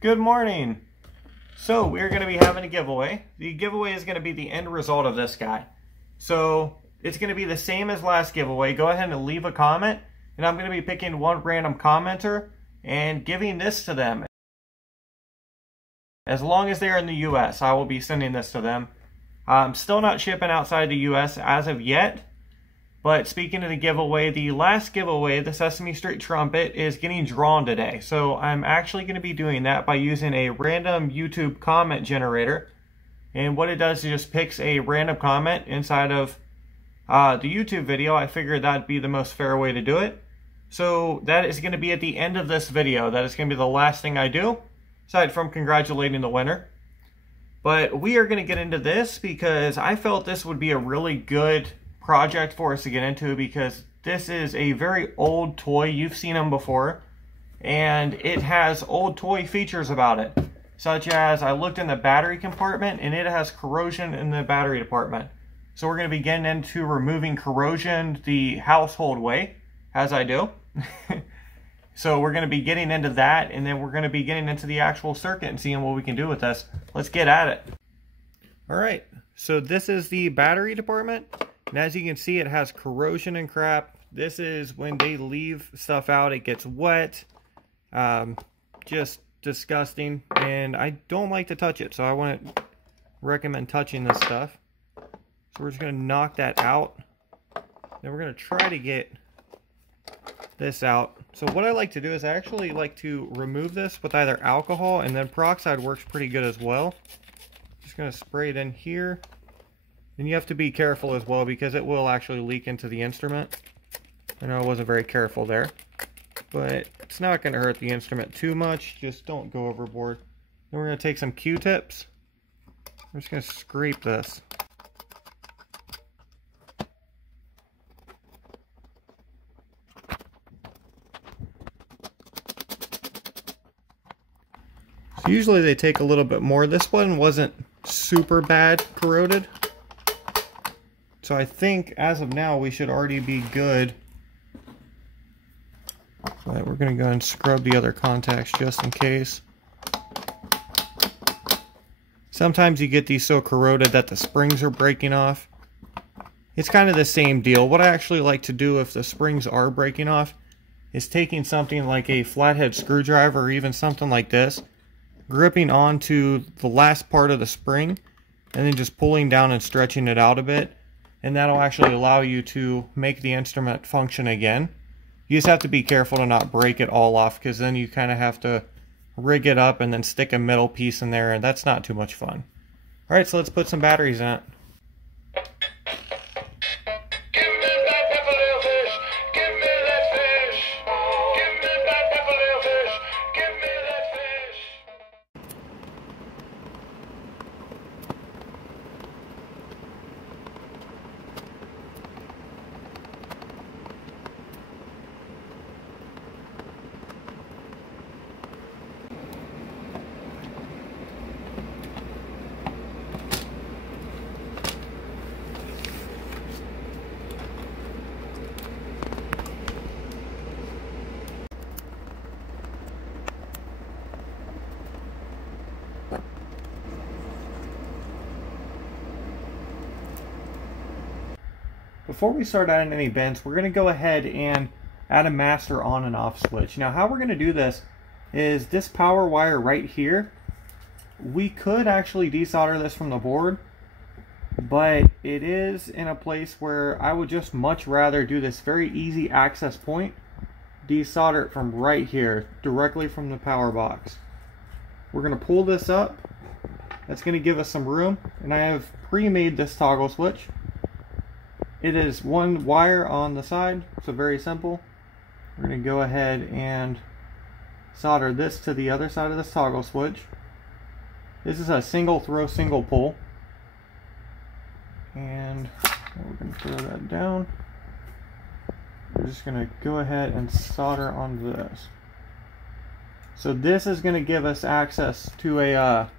Good morning. So we're going to be having a giveaway. The giveaway is going to be the end result of this guy. So it's going to be the same as last giveaway. Go ahead and leave a comment, and I'm going to be picking one random commenter and giving this to them. As long as they're in the US, I will be sending this to them. I'm still not shipping outside the US as of yet. But speaking of the giveaway, the last giveaway, the Sesame Street trumpet, is getting drawn today. So I'm actually going to be doing that by using a random YouTube comment generator. And what it does is just picks a random comment inside of the YouTube video. I figured that'd be the most fair way to do it. So that is going to be at the end of this video. That is going to be the last thing I do, aside from congratulating the winner. But we are going to get into this because I felt this would be a really good project for us to get into, because this is a very old toy. You've seen them before, and it has old toy features about it, such as I looked in the battery compartment and it has corrosion in the battery department. So we're going to be getting into removing corrosion the household way, as I do. So we're going to be getting into that, and then we're going to be getting into the actual circuit and seeing what we can do with this. Let's get at it. Alright, so this is the battery department. And as you can see, it has corrosion and crap. This is when they leave stuff out, it gets wet. Just disgusting. And I don't like to touch it, so I wouldn't recommend touching this stuff. So we're just going to knock that out. Then we're going to try to get this out. So what I like to do is I actually like to remove this with either alcohol, and then peroxide works pretty good as well. Just going to spray it in here. And you have to be careful as well, because it will actually leak into the instrument. I know I wasn't very careful there, but it's not going to hurt the instrument too much. Just don't go overboard. Then we're going to take some Q-tips. I'm just going to scrape this. So usually they take a little bit more. This one wasn't super bad corroded. So I think as of now we should already be good. But we're going to go and scrub the other contacts just in case. Sometimes you get these so corroded that the springs are breaking off. It's kind of the same deal. What I actually like to do if the springs are breaking off is taking something like a flathead screwdriver, or even something like this, gripping onto the last part of the spring, and then just pulling down and stretching it out a bit. And that'll actually allow you to make the instrument function again. You just have to be careful to not break it all off, because then you kind of have to rig it up and then stick a metal piece in there, and that's not too much fun. Alright, so let's put some batteries in it. Before we start adding any vents, we're going to go ahead and add a master on and off switch. Now how we're going to do this is this power wire right here. We could actually desolder this from the board, but it is in a place where I would just much rather do this very easy access point, desolder it from right here, directly from the power box. We're going to pull this up. That's going to give us some room, and I have pre-made this toggle switch. It is one wire on the side, so very simple. We're going to go ahead and solder this to the other side of this toggle switch. This is a single throw, single pull. And we're going to throw that down. We're just going to go ahead and solder onto this. So this is going to give us access to a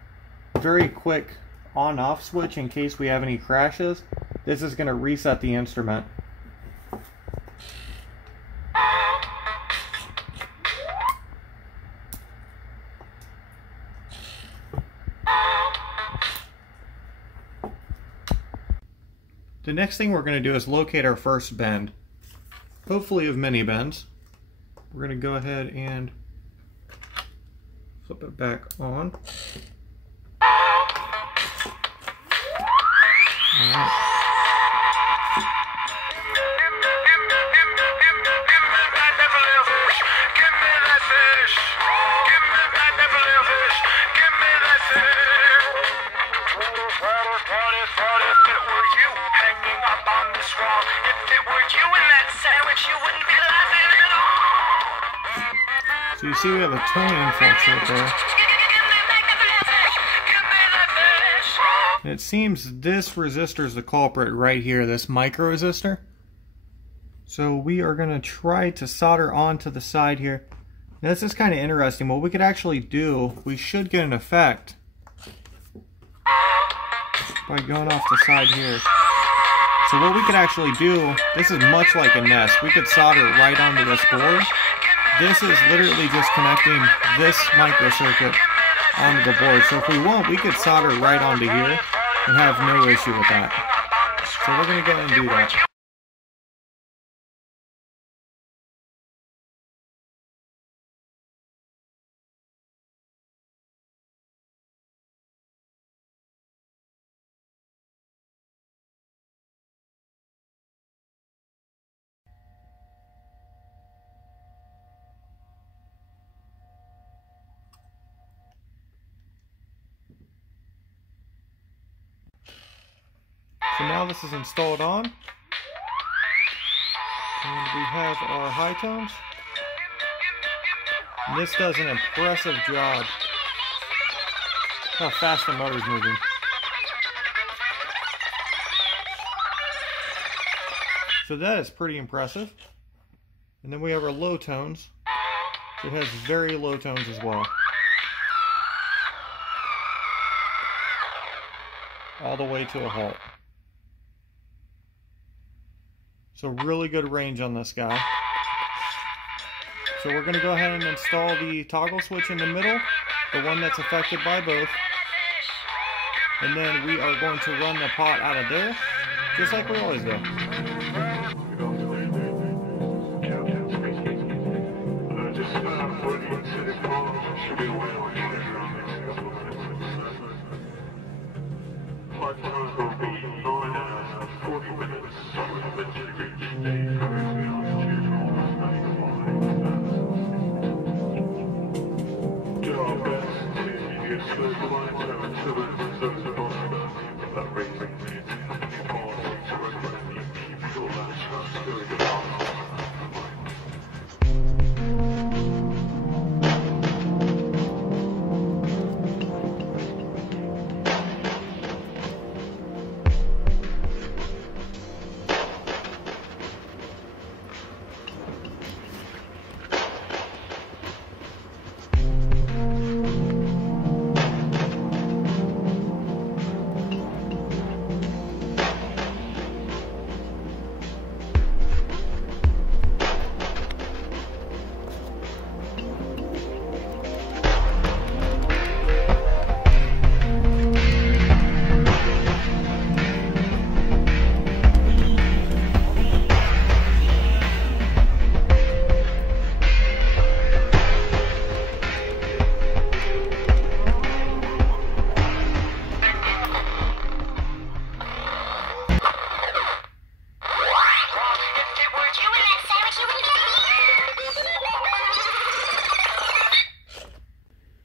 very quick on-off switch in case we have any crashes. This is going to reset the instrument. the next thing we're going to do is locate our first bend, hopefully of many bends. We're going to go ahead and flip it back on. All right. So you see we have a tone influx right there. And it seems this resistor is the culprit right here, this micro resistor. So we are going to try to solder onto the side here. Now this is kind of interesting. What we could actually do, we should get an effect by going off the side here. So what we could actually do, this is much like a nest. We could solder it right onto this board. This is literally just connecting this microcircuit onto the board. So if we want, we could solder it right onto here and have no issue with that. So we're going to go ahead and do that. So now this is installed on, and we have our high tones. And this does an impressive job. How fast the motor's moving. So that is pretty impressive. And then we have our low tones. It has very low tones as well. All the way to a halt. So really good range on this guy. So we're going to go ahead and install the toggle switch in the middle, the one that's affected by both. And then we are going to run the pot out of there, just like we always do.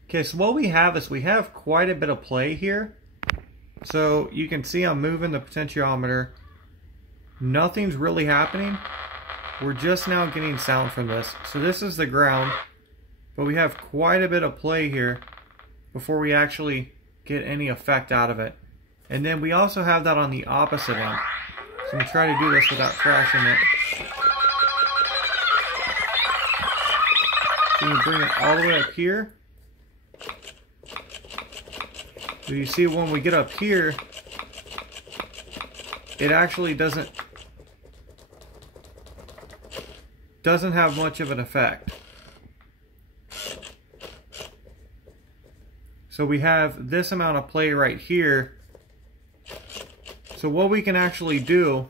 Okay, so what we have is we have quite a bit of play here. So you can see I'm moving the potentiometer. Nothing's really happening. We're just now getting sound from this. So this is the ground, but we have quite a bit of play here before we actually get any effect out of it. And then we also have that on the opposite end. So I'm going to try to do this without crashing it. So you bring it all the way up here. So you see when we get up here, it actually doesn't have much of an effect. So we have this amount of play right here. So So what we can actually do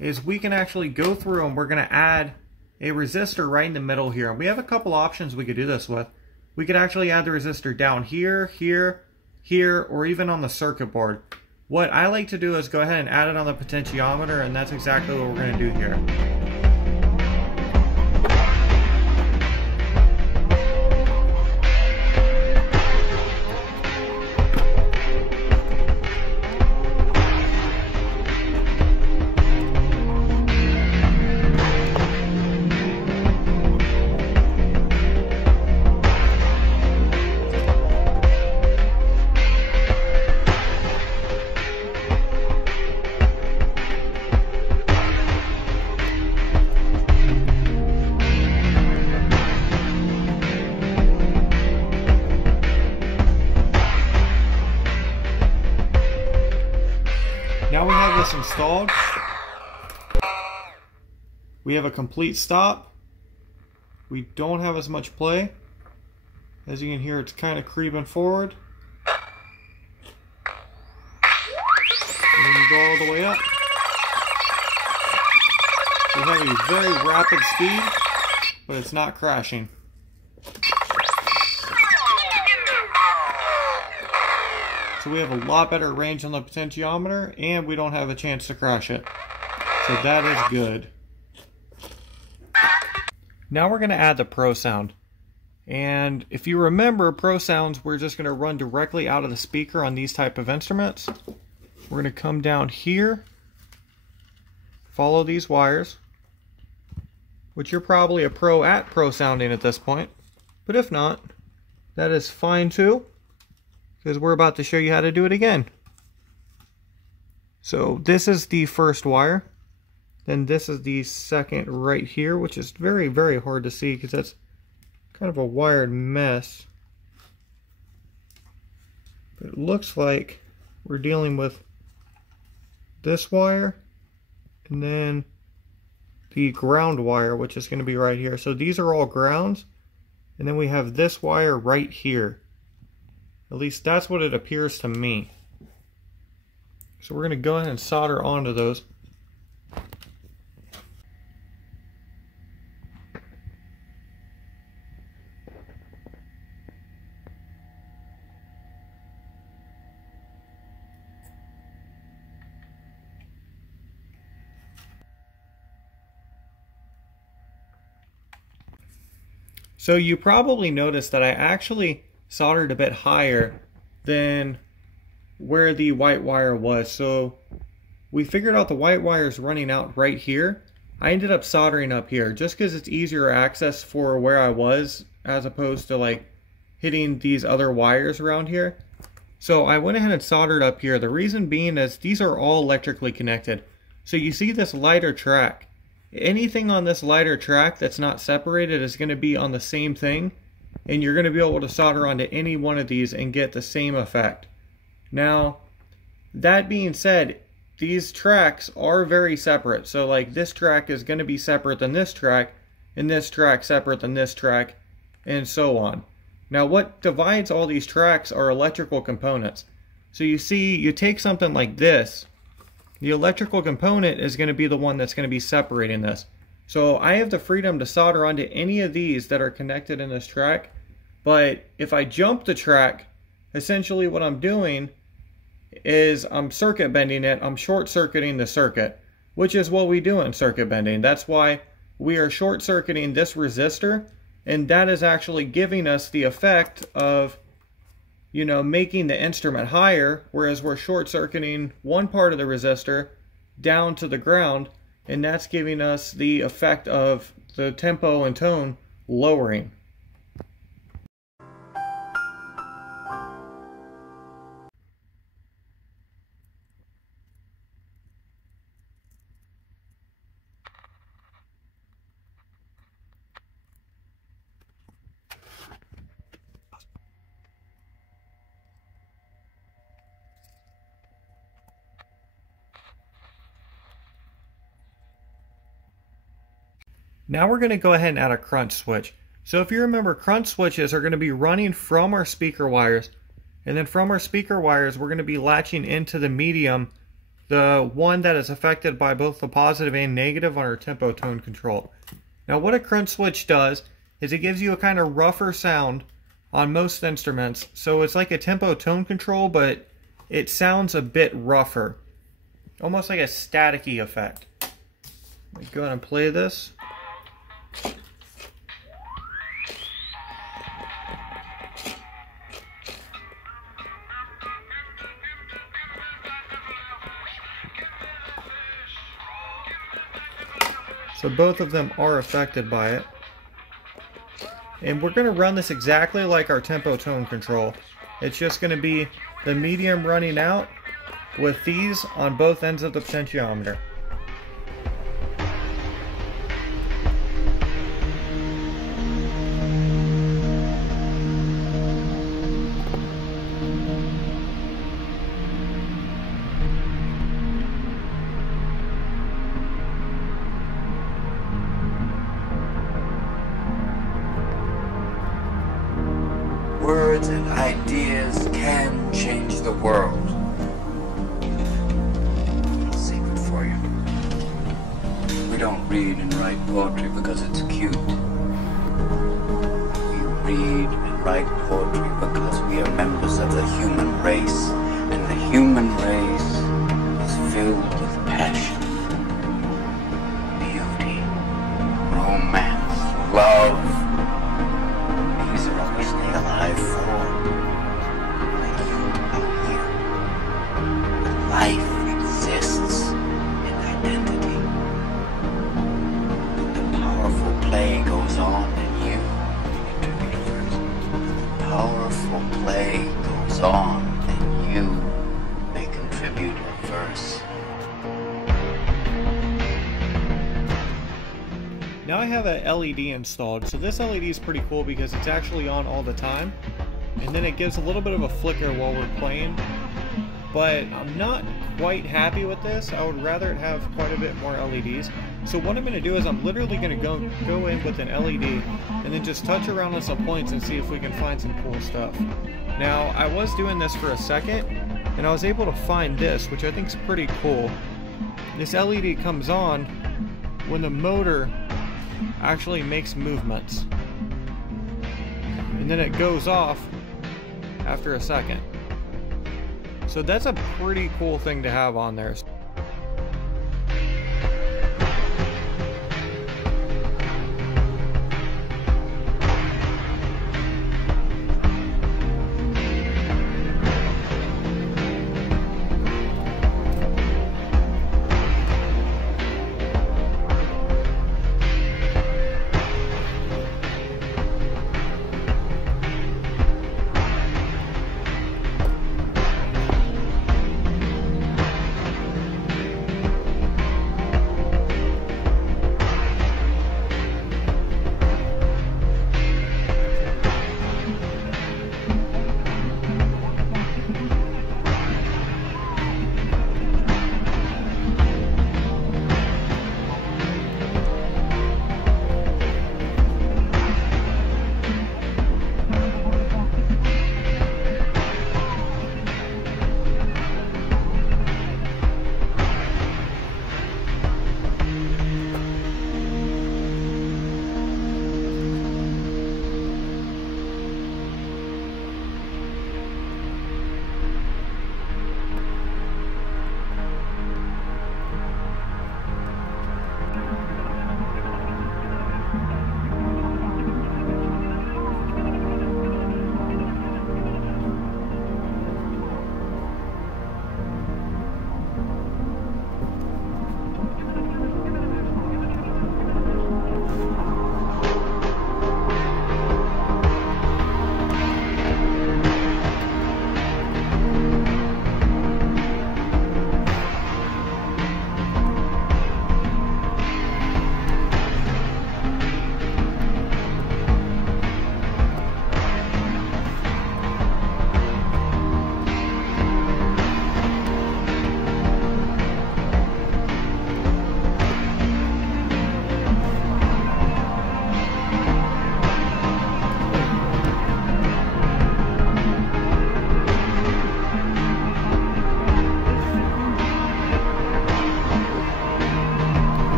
is we can actually go through and we're going to add a resistor right in the middle here. We have a couple options we could do this with. We could actually add the resistor down here, here, here, or even on the circuit board. What I like to do is go ahead and add it on the potentiometer, and that's exactly what we're going to do here. Now we have this installed. We have a complete stop. We don't have as much play. As you can hear, it's kind of creeping forward. And then you go all the way up. We have a very rapid speed, but it's not crashing. So we have a lot better range on the potentiometer, and we don't have a chance to crash it. So that is good. Now we're going to add the Prosound. And if you remember, Prosounds, we're just going to run directly out of the speaker on these type of instruments. We're going to come down here, follow these wires, which you're probably a pro at Prosounding at this point. But if not, that is fine too, because we're about to show you how to do it again. So this is the first wire, then this is the second right here, which is very, very hard to see because that's kind of a wired mess. But it looks like we're dealing with this wire and then the ground wire, which is going to be right here. So these are all grounds, and then we have this wire right here. At least that's what it appears to me. So we're going to go ahead and solder onto those. So you probably noticed that I actually soldered a bit higher than where the white wire was. So we figured out the white wire is running out right here. I ended up soldering up here just because it's easier access for where I was as opposed to like hitting these other wires around here. So I went ahead and soldered up here. The reason being is these are all electrically connected. So you see this lighter track. Anything on this lighter track that's not separated is going to be on the same thing, and you're going to be able to solder onto any one of these and get the same effect. Now, that being said, these tracks are very separate. So like this track is going to be separate than this track, and this track separate than this track, and so on. Now what divides all these tracks are electrical components. So you see, you take something like this, the electrical component is going to be the one that's going to be separating this. So I have the freedom to solder onto any of these that are connected in this track, but if I jump the track, essentially what I'm doing is I'm circuit bending it, I'm short circuiting the circuit, which is what we do in circuit bending. That's why we are short circuiting this resistor, and that is actually giving us the effect of, you know, making the instrument higher, whereas we're short circuiting one part of the resistor down to the ground, and that's giving us the effect of the tempo and tone lowering. Now we're going to go ahead and add a crunch switch. So if you remember, crunch switches are going to be running from our speaker wires, and then from our speaker wires we're going to be latching into the medium the one that is affected by both the positive and negative on our tempo tone control. Now what a crunch switch does is it gives you a kind of rougher sound on most instruments. So it's like a tempo tone control, but it sounds a bit rougher. Almost like a staticky effect. Let me go ahead and play this. So both of them are affected by it. And we're going to run this exactly like our tempo tone control. It's just going to be the medium running out with these on both ends of the potentiometer. Words and ideas can change the world. A secret for you. We don't read and write poetry because it's cute. We read and write poetry because we are members of the human race, and the human race is filled with passion, beauty, romance, love. These are what we stay alive for. Like you out here. Life exists in identity. The powerful play goes on in you. Contribute first. The powerful play goes on and you may contribute a verse. Now I have a LED installed, so this LED is pretty cool because it's actually on all the time, and then it gives a little bit of a flicker while we're playing, but I'm not quite happy with this. I would rather it have quite a bit more LEDs. So what I'm going to do is I'm literally going to go in with an LED and then just touch around on some points and see if we can find some cool stuff. Now I was doing this for a second and I was able to find this, which I think is pretty cool. This LED comes on when the motor actually makes movements, and then it goes off after a second. So that's a pretty cool thing to have on there.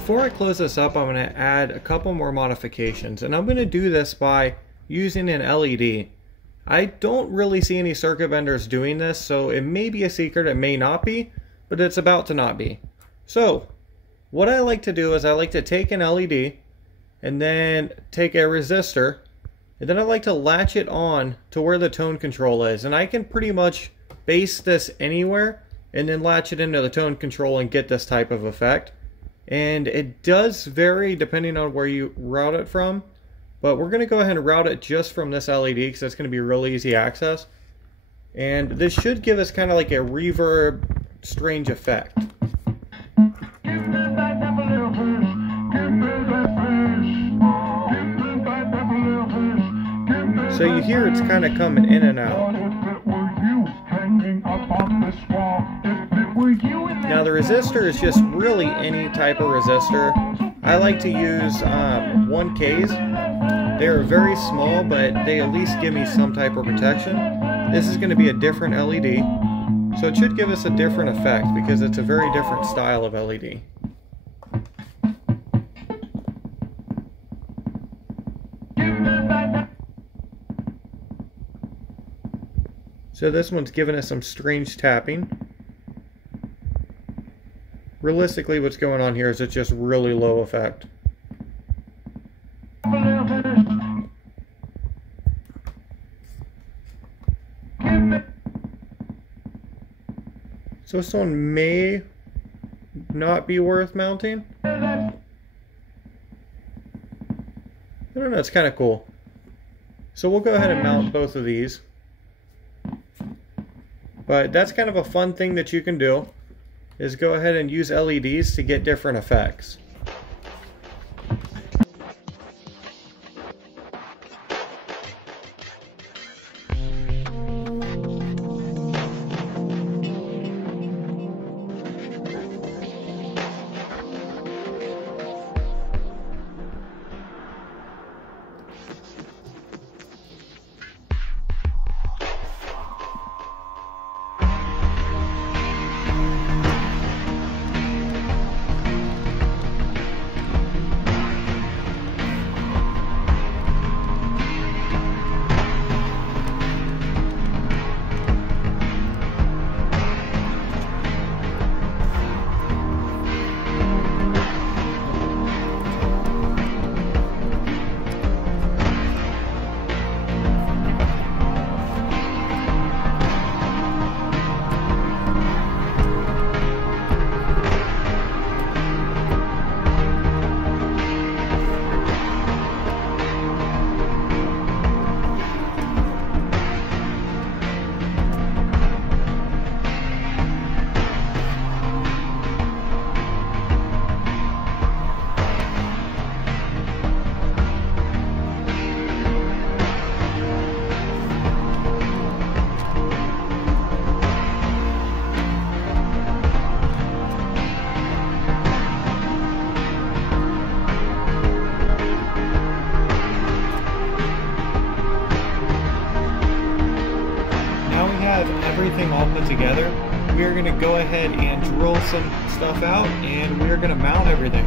Before I close this up, I'm going to add a couple more modifications, and I'm going to do this by using an LED. I don't really see any circuit vendors doing this, so it may be a secret, it may not be, but it's about to not be. So, what I like to do is I like to take an LED, and then take a resistor, and then I like to latch it on to where the tone control is, and I can pretty much base this anywhere, and then latch it into the tone control and get this type of effect. And it does vary depending on where you route it from, but we're going to go ahead and route it just from this LED because it's going to be really easy access. And this should give us kind of like a reverb, strange effect. So you hear it's kind of coming in and out. Now the resistor is just really any type of resistor. I like to use 1Ks. They're very small, but they at least give me some type of protection. This is going to be a different LED, so it should give us a different effect because it's a very different style of LED. So this one's giving us some strange tapping. Realistically, what's going on here is it's just really low effect. So this one may not be worth mounting. I don't know, it's kind of cool. So we'll go ahead and mount both of these. But that's kind of a fun thing that you can do, is go ahead and use LEDs to get different effects. Everything all put together, we are going to go ahead and drill some stuff out, and we are going to mount everything.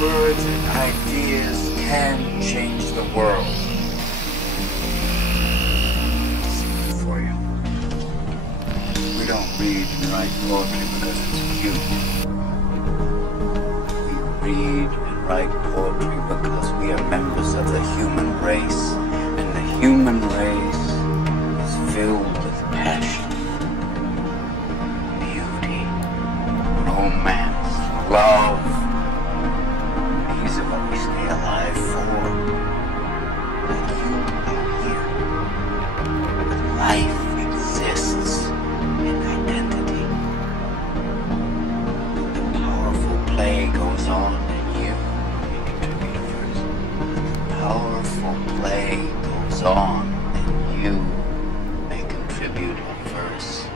Words and ideas can change the world. For you. We don't read and write poetry because it's cute. We read and write poetry because we are members of the human race, and the human race is filled with passion, beauty, romance, love. These are what we stay alive for. And you are here. Life exists in identity. The powerful play goes on in you. You contribute first. The powerful play goes on and you may contribute a verse.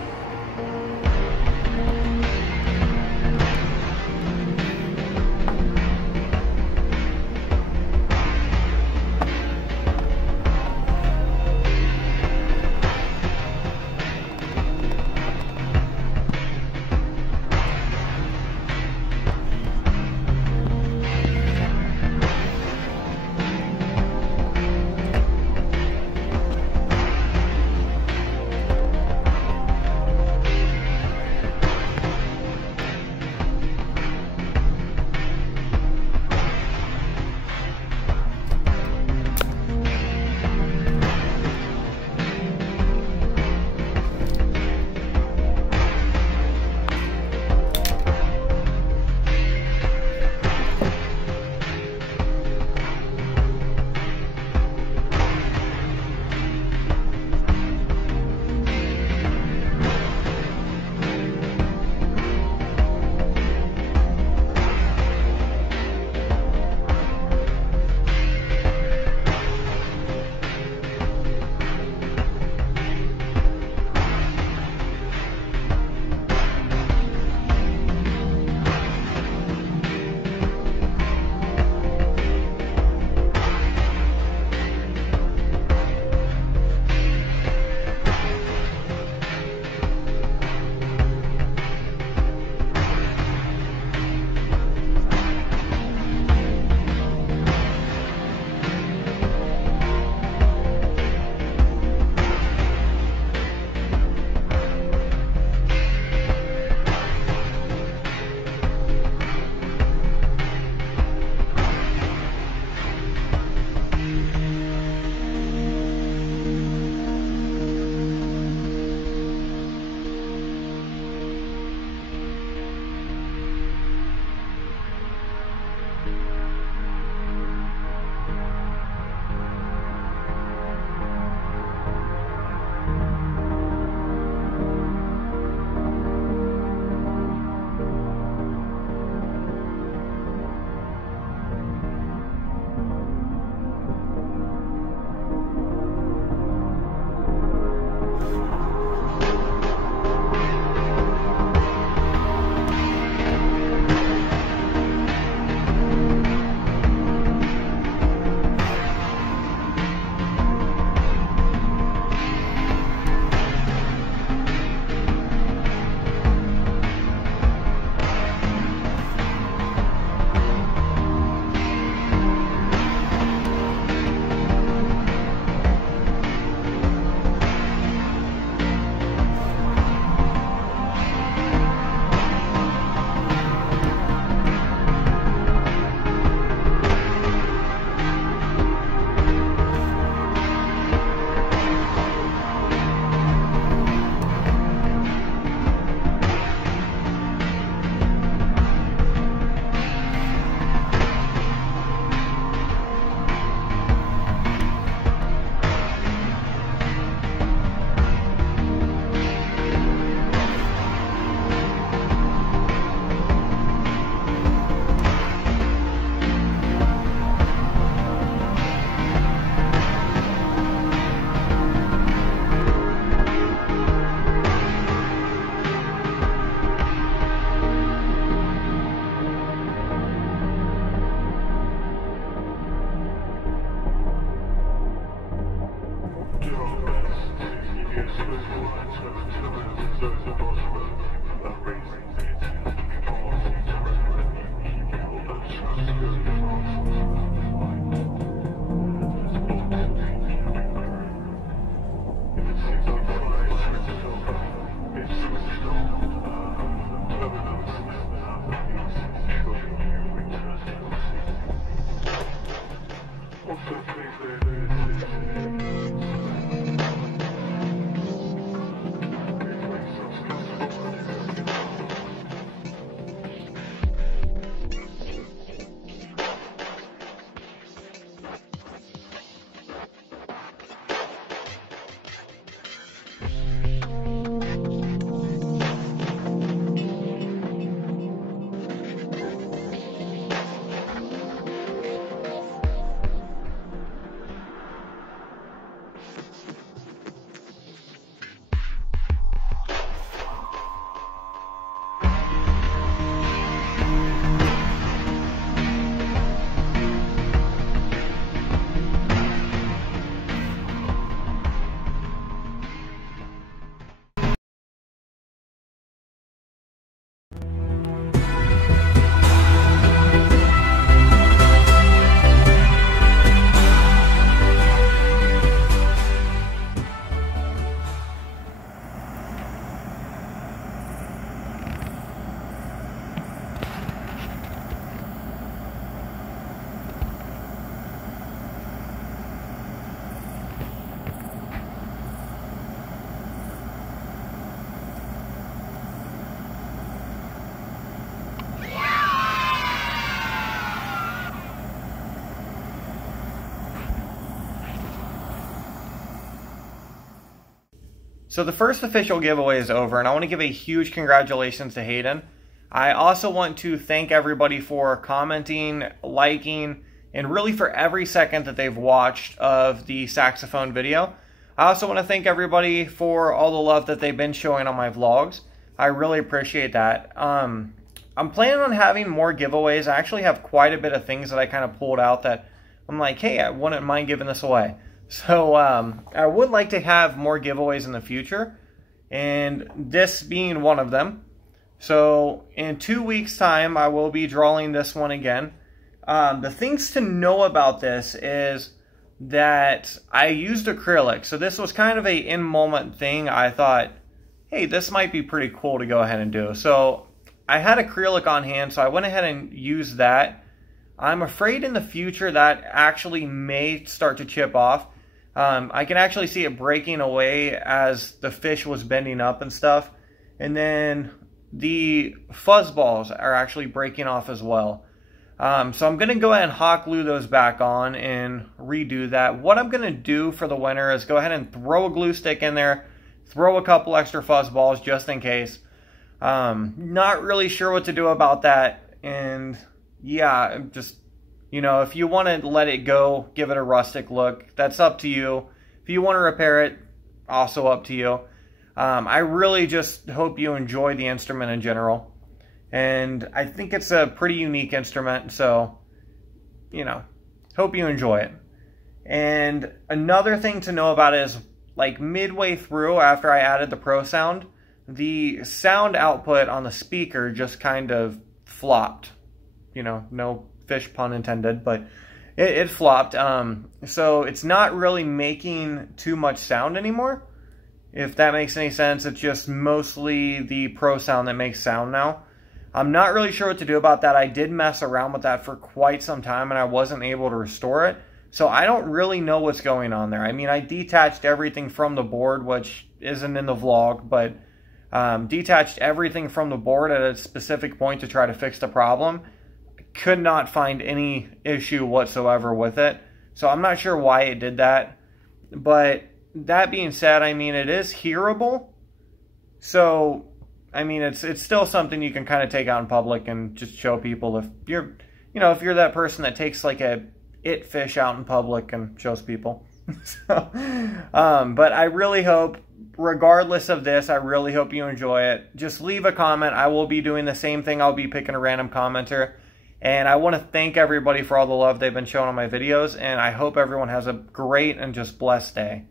So the first official giveaway is over, and I want to give a huge congratulations to Hayden. I also want to thank everybody for commenting, liking, and really for every second that they've watched of the saxophone video. I also want to thank everybody for all the love that they've been showing on my vlogs. I really appreciate that. I'm planning on having more giveaways. I actually have quite a bit of things that I kind of pulled out that I'm like, hey, I wouldn't mind giving this away. So I would like to have more giveaways in the future, and this being one of them. So in 2 weeks' time, I will be drawing this one again. The things to know about this is that I used acrylic. So this was kind of a in-moment thing. I thought, hey, this might be pretty cool to go ahead and do. So I had acrylic on hand, so I went ahead and used that. I'm afraid in the future that actually may start to chip off. I can actually see it breaking away as the fish was bending up and stuff. And then the fuzz balls are actually breaking off as well. So I'm going to go ahead and hot glue those back on and redo that. What I'm going to do for the winter is go ahead and throw a glue stick in there, throw a couple extra fuzz balls just in case. Not really sure what to do about that. And yeah, just, you know, if you want to let it go, give it a rustic look, that's up to you. If you want to repair it, also up to you. I really just hope you enjoy the instrument in general. And I think it's a pretty unique instrument, so, you know, hope you enjoy it. And another thing to know about it is, like, midway through, after I added the Prosound, the sound output on the speaker just kind of flopped. You know, no fish pun intended, but it flopped. So it's not really making too much sound anymore. If that makes any sense, it's just mostly the Prosound that makes sound now. I'm not really sure what to do about that. I did mess around with that for quite some time, and I wasn't able to restore it. So I don't really know what's going on there. I mean, I detached everything from the board, which isn't in the vlog, but detached everything from the board at a specific point to try to fix the problem. Could not find any issue whatsoever with it. So I'm not sure why it did that. But that being said, I mean, it is hearable. So, I mean, it's still something you can kind of take out in public and just show people if you're, you know, if you're that person that takes like a fish out in public and shows people. So, but I really hope, regardless of this, I really hope you enjoy it. Just leave a comment. I will be doing the same thing. I'll be picking a random commenter. And I want to thank everybody for all the love they've been showing on my videos. And I hope everyone has a great and just blessed day.